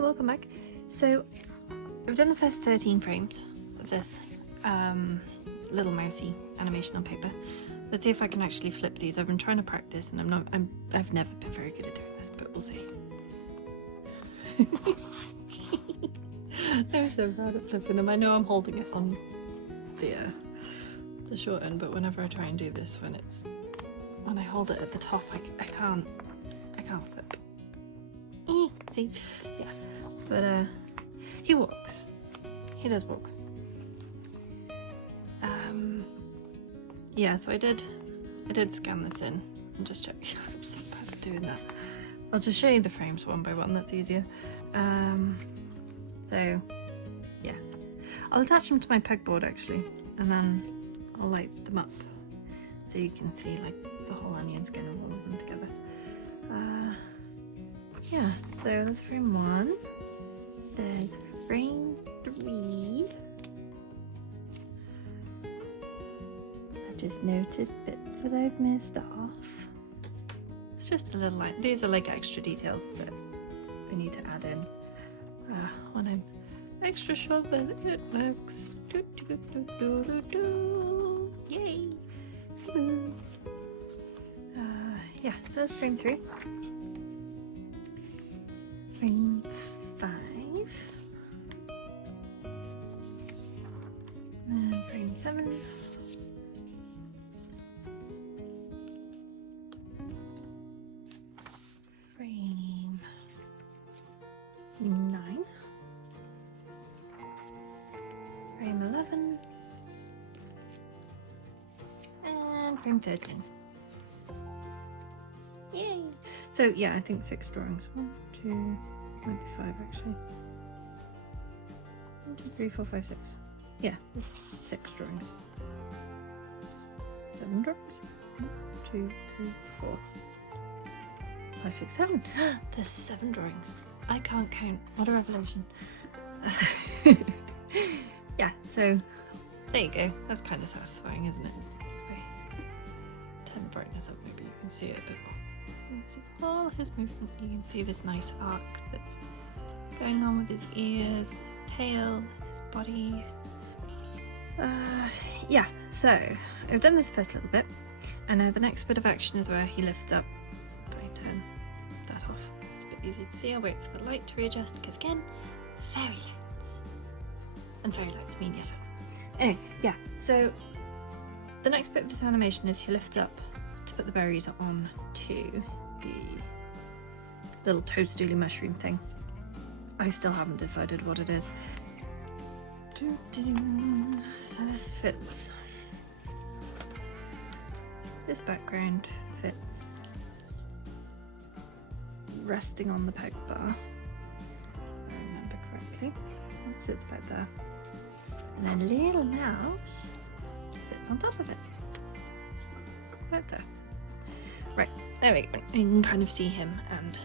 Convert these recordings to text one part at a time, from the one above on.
Hey, welcome back. So I've done the first 13 frames of this little mousy animation on paper. Let's see if I can actually flip these. I've been trying to practice and I've never been very good at doing this, but we'll see. I'm so bad at flipping them. I know I'm holding it on the short end, but whenever I try and do this, when I hold it at the top, I can't flip. See? Yeah. But he walks. He does walk. Yeah, so I did scan this in and just check. I'm so bad at doing that. I'll just show you the frames one by one, that's easier. So yeah. I'll attach them to my pegboard actually, and then I'll light them up so you can see like the whole onion skin and all of them together. Yeah, so that's frame 1. There's frame 3. I've just noticed bits that I've missed off. It's just a little line. These are like extra details that I need to add in when I'm extra sure that it works. Yay! It moves. Yeah, so that's frame 3. Frame 5. And frame 7. Frame 9. Frame 11. And frame 13. Yay! So yeah, I think 6 drawings. 1, 2, might be 5 actually. 1, 2, 3, 4, 5, 6. Yeah, there's 6 drawings. 7 drawings. 1, 2, 3, 4, 5, 6, 7. There's 7 drawings. I can't count. What a revelation. Yeah, so there you go. That's kind of satisfying, isn't it? If I turn the brightness up, maybe you can see it a bit more. You can see all his movement. You can see this nice arc that's going on with his ears, and his tail, and his body. Yeah, so I've done this first little bit, and now the next bit of action is where he lifts up. If I turn that off, it's a bit easy to see. I'll wait for the light to readjust because again, fairy lights, and fairy lights mean yellow. Anyway, yeah. So the next bit of this animation is he lifts up to put the berries on to the little toadstooly mushroom thing. I still haven't decided what it is. So this fits. This background fits resting on the peg bar, if I remember correctly. It sits about there. And then little mouse sits on top of it. Right there. Right, there we go. You can kind of see him and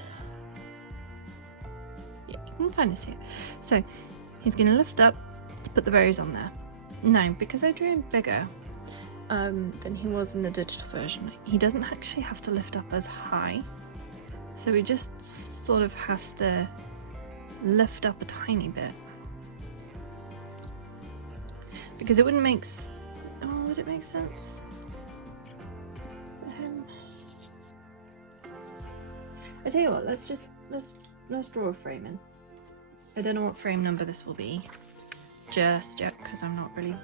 yeah, you can kind of see it. So he's going to lift up to put the berries on there. Now, because I drew him bigger than he was in the digital version, he doesn't actually have to lift up as high. So he just sort of has to lift up a tiny bit. Because it wouldn't make would it make sense for him? I tell you what, let's draw a frame in. I don't know what frame number this will be just yet because I'm not really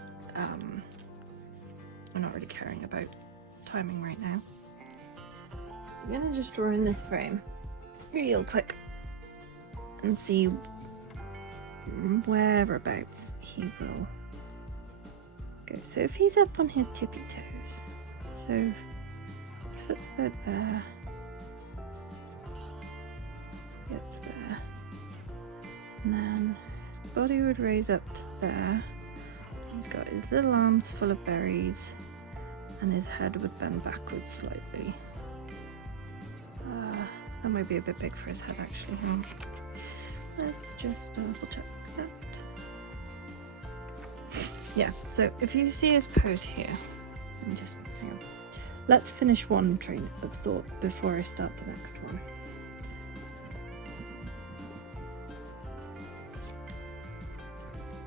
caring about timing right now. I'm gonna just draw in this frame real quick and see whereabouts he will go. So if he's up on his tippy toes, so his foot's about there, up to there, and then his body would raise up to there. He's got his little arms full of berries, and his head would bend backwards slightly. That might be a bit big for his head actually. Let's just double check that. Yeah, so if you see his pose here, let me just hang on. Let's finish one train of thought before I start the next one.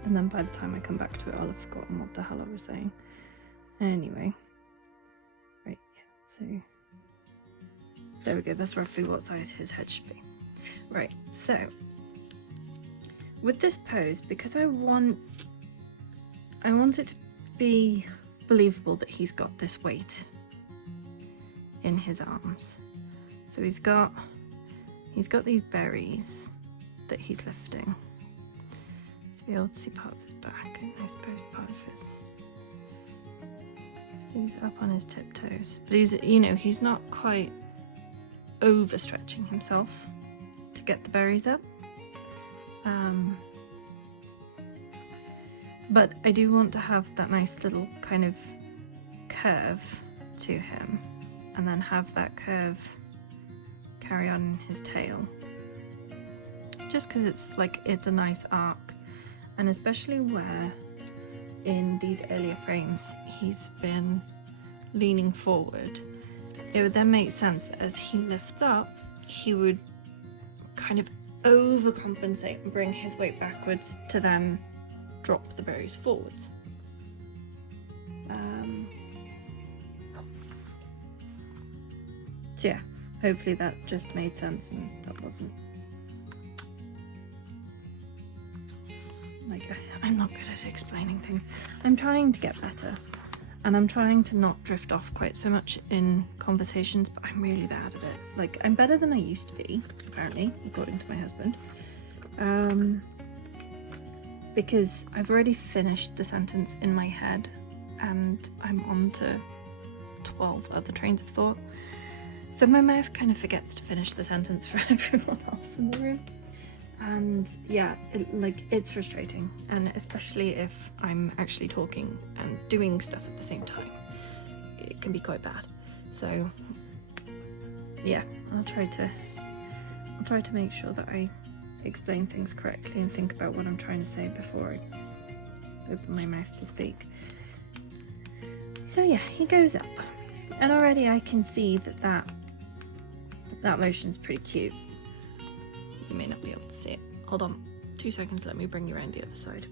and then by the time I come back to it, I'll have forgotten what the hell I was saying. Anyway, right, yeah, so there we go, that's roughly what size his head should be. Right, so with this pose, because I want it to be believable that he's got this weight in his arms. So he's got these berries that he's lifting. To be able to see part of his back, and I suppose part of his, he's up on his tiptoes. But he's, you know, he's not quite overstretching himself to get the berries up. But I do want to have that nice little kind of curve to him, and then have that curve carry on in his tail. Just because it's a nice arc, and especially where in these earlier frames he's been leaning forward, it would then make sense that as he lifts up, he would kind of overcompensate and bring his weight backwards to then drop the berries forwards. So yeah, hopefully that just made sense and that wasn't like, I'm not good at explaining things. I'm trying to get better, and I'm trying to not drift off quite so much in conversations, but I'm really bad at it. Like, I'm better than I used to be, apparently, according to my husband. Because I've already finished the sentence in my head and I'm on to 12 other trains of thought. So my mouth kind of forgets to finish the sentence for everyone else in the room. And yeah, it's frustrating. And especially if I'm actually talking and doing stuff at the same time, it can be quite bad. So yeah, I'll try to make sure that I explain things correctly and think about what I'm trying to say before I open my mouth to speak. So yeah, he goes up, and already I can see that motion's pretty cute. You may not be able to see it. Hold on 2 seconds, let me bring you around the other side.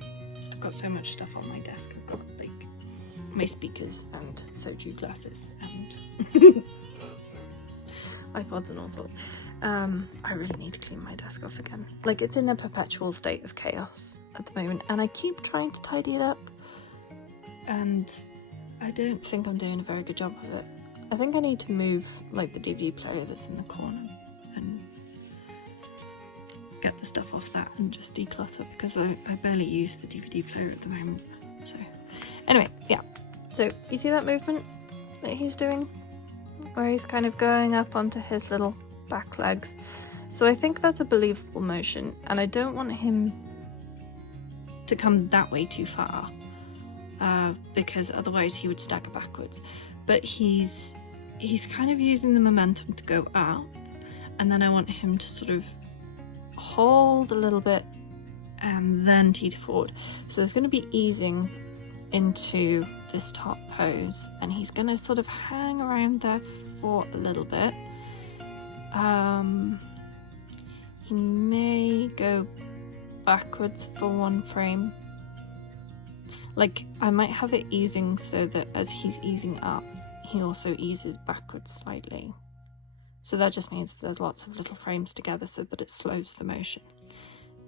I've got so much stuff on my desk. I've got like my speakers and soju glasses and iPods and all sorts. I really need to clean my desk off again. Like, it's in a perpetual state of chaos at the moment, and I keep trying to tidy it up, and I don't think I'm doing a very good job of it. I think I need to move like the DVD player that's in the corner and get the stuff off that and just declutter, because I barely use the DVD player at the moment. So anyway, yeah, so you see that movement that he's doing where he's kind of going up onto his little back legs? So I think that's a believable motion, and I don't want him to come that way too far, because otherwise he would stagger backwards. But he's kind of using the momentum to go up, and then I want him to sort of hold a little bit and then teeter forward. So there's going to be easing into this top pose, and he's going to sort of hang around there for a little bit. He may go backwards for one frame. Like, I might have it easing so that as he's easing up, he also eases backwards slightly. So that just means there's lots of little frames together so that it slows the motion.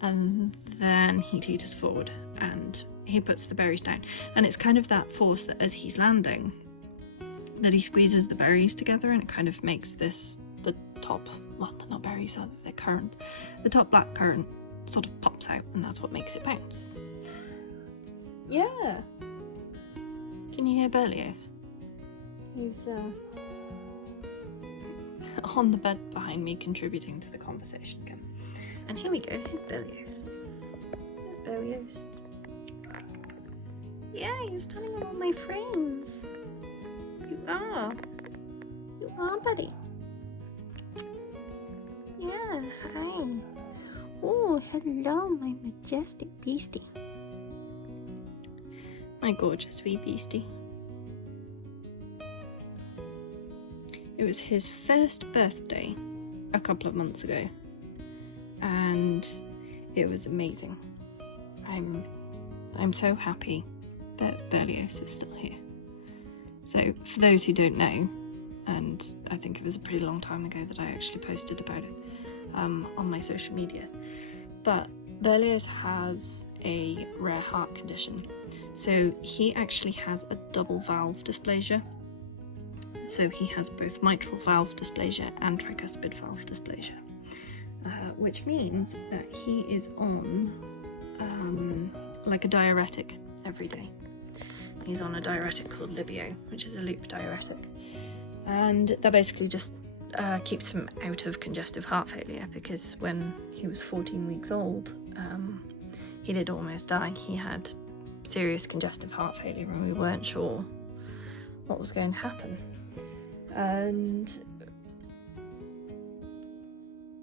And then he teeters forward and he puts the berries down. And it's kind of that force that as he's landing, that he squeezes the berries together, and it kind of makes this, the top, well, they're not berries, they're currant. The top black currant sort of pops out, and that's what makes it bounce. Yeah. Can you hear Berlioz? He's on the bed behind me, contributing to the conversation again. And here we go, here's Berlioz. Here's Berlioz. Yeah, you're standing on all my frames. You are. You are, buddy. Yeah, hi. Oh, hello, my majestic beastie. My gorgeous wee beastie. It was his first birthday a couple of months ago, and it was amazing. I'm so happy that Berlioz is still here. So for those who don't know, and I think it was a pretty long time ago that I actually posted about it on my social media, but Berlioz has a rare heart condition. So he actually has a double valve dysplasia. So he has both mitral valve dysplasia and tricuspid valve dysplasia, which means that he is on like a diuretic every day. He's on a diuretic called Libio, which is a loop diuretic, and that basically just keeps him out of congestive heart failure, because when he was 14 weeks old, he did almost die. He had serious congestive heart failure and we weren't sure what was going to happen. And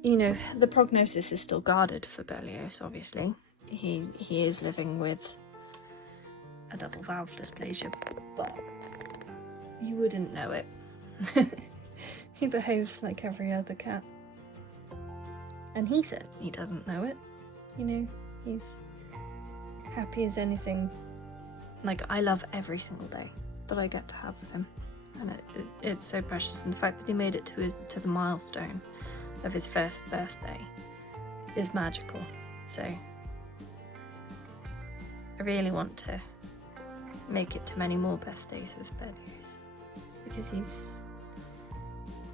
the prognosis is still guarded for Berlioz, obviously. He is living with a double valve dysplasia, but you wouldn't know it. He behaves like every other cat. And he said he doesn't know it. He's happy as anything. Like, I love every single day that I get to have with him. And it's so precious. And the fact that he made it to the milestone of his first birthday is magical. So I really want to make it to many more birthdays with Berlioz, because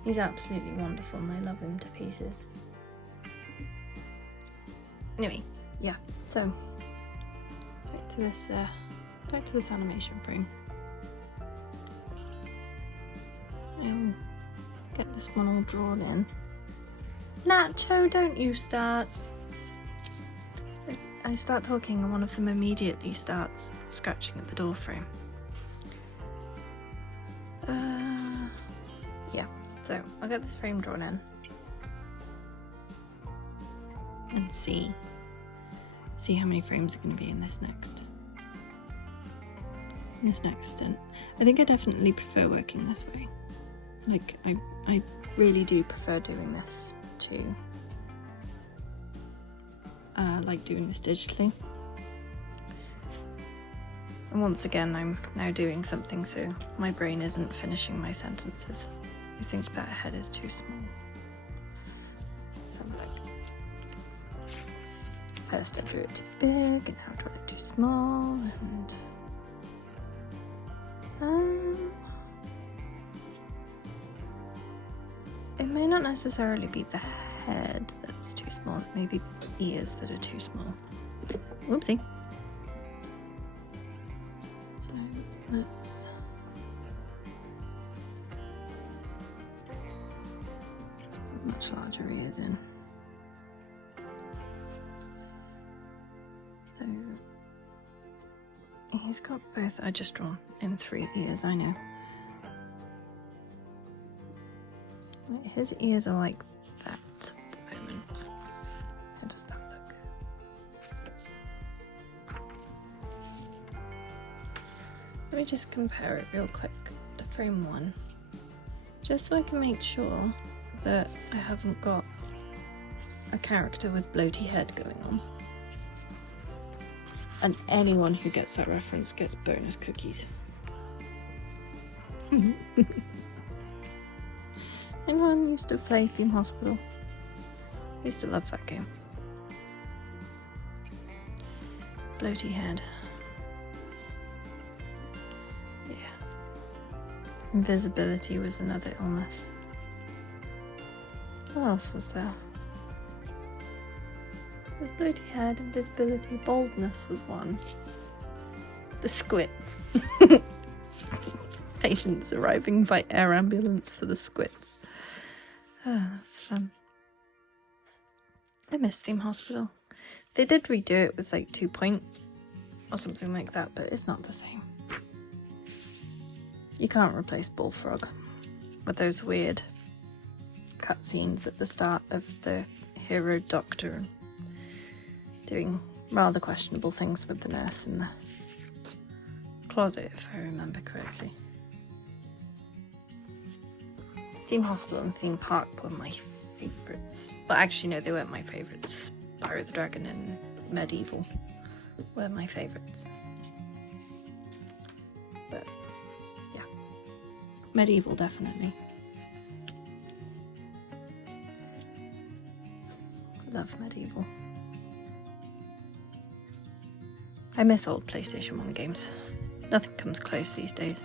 he's absolutely wonderful and I love him to pieces. Anyway, yeah, so back to this animation frame. I'll get this one all drawn in. Nacho, don't you start. I start talking and one of them immediately starts scratching at the door frame. Yeah, so I'll get this frame drawn in and see how many frames are going to be in this next stint. I think I definitely prefer working this way. Like, I really do prefer doing this to like doing this digitally. And once again, I'm now doing something so my brain isn't finishing my sentences. I think that head is too small. So I'm like, first I drew it too big, and now I drew it too small, and it may not necessarily be the head that's too small, it may be the ears that are too small. Whoopsie. So let's put much larger ears in. So he's got both. I just drawn in 3 ears, I know. His ears are like that at the moment. How does that look? Let me just compare it real quick to frame 1, just so I can make sure that I haven't got a character with bloaty head going on. And anyone who gets that reference gets bonus cookies. Anyone used to play Theme Hospital? I used to love that game. Bloaty head. Yeah. Invisibility was another illness. What else was there? There's bloaty head, invisibility, baldness was one. The squits. Patients arriving by air ambulance for the squits. Oh, that's fun. I miss Theme Hospital. They did redo it with like 2 Point or something like that, but it's not the same. You can't replace Bullfrog with those weird cutscenes at the start of the hero doctor doing rather questionable things with the nurse in the closet, if I remember correctly. Theme Hospital and Theme Park were my favourites. Well, actually, no, they weren't my favourites. Spyro the Dragon and Medieval were my favourites. But yeah, medieval definitely. Love medieval. I miss old PlayStation 1 games. Nothing comes close these days.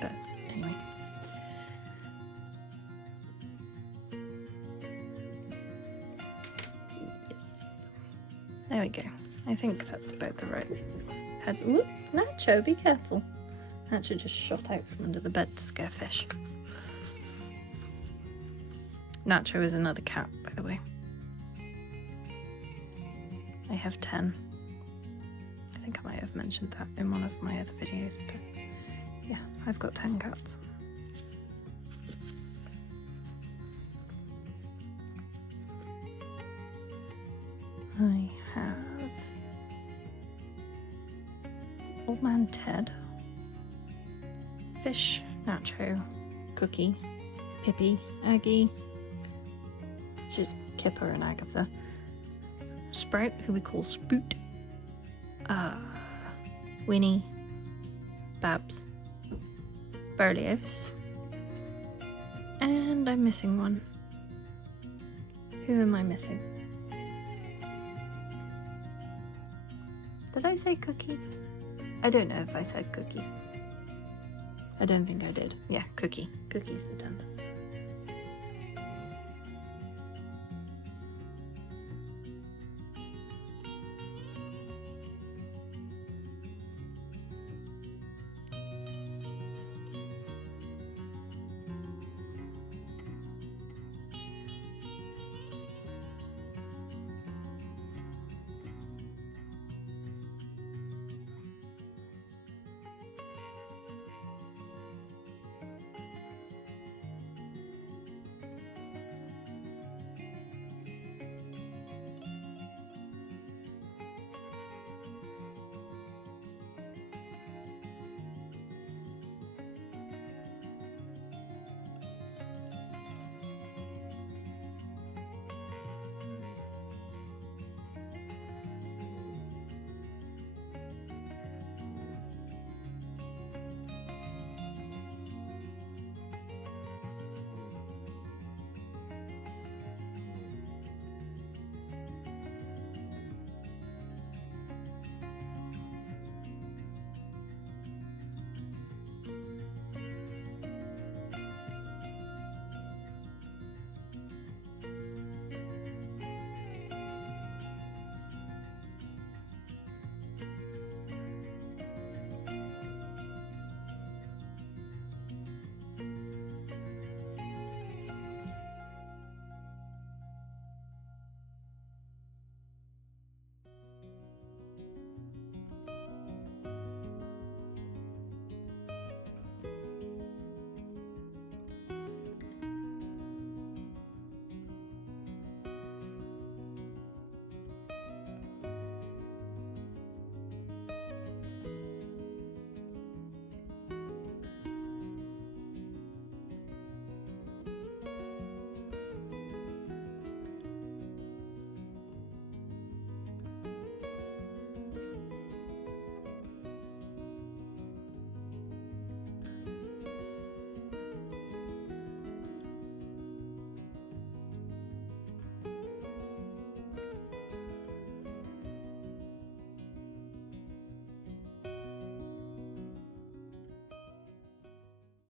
But anyway. Yes. There we go. I think that's about the right heads. Ooh, Nacho, be careful. Nacho just shot out from under the bed to scare fish. Nacho is another cat, by the way. I have 10. I think I might have mentioned that in one of my other videos, but yeah, I've got 10 cats. I have Old Man Ted, Fish, Nacho, Cookie, Pippi, Aggie, it's just Kipper and Agatha, Sprout, who we call Spoot, Winnie, Babs, Berlioz, and I'm missing one. Who am I missing? Did I say Cookie? I don't know if I said Cookie. I don't think I did. Yeah, Cookie. Cookie's the 10th.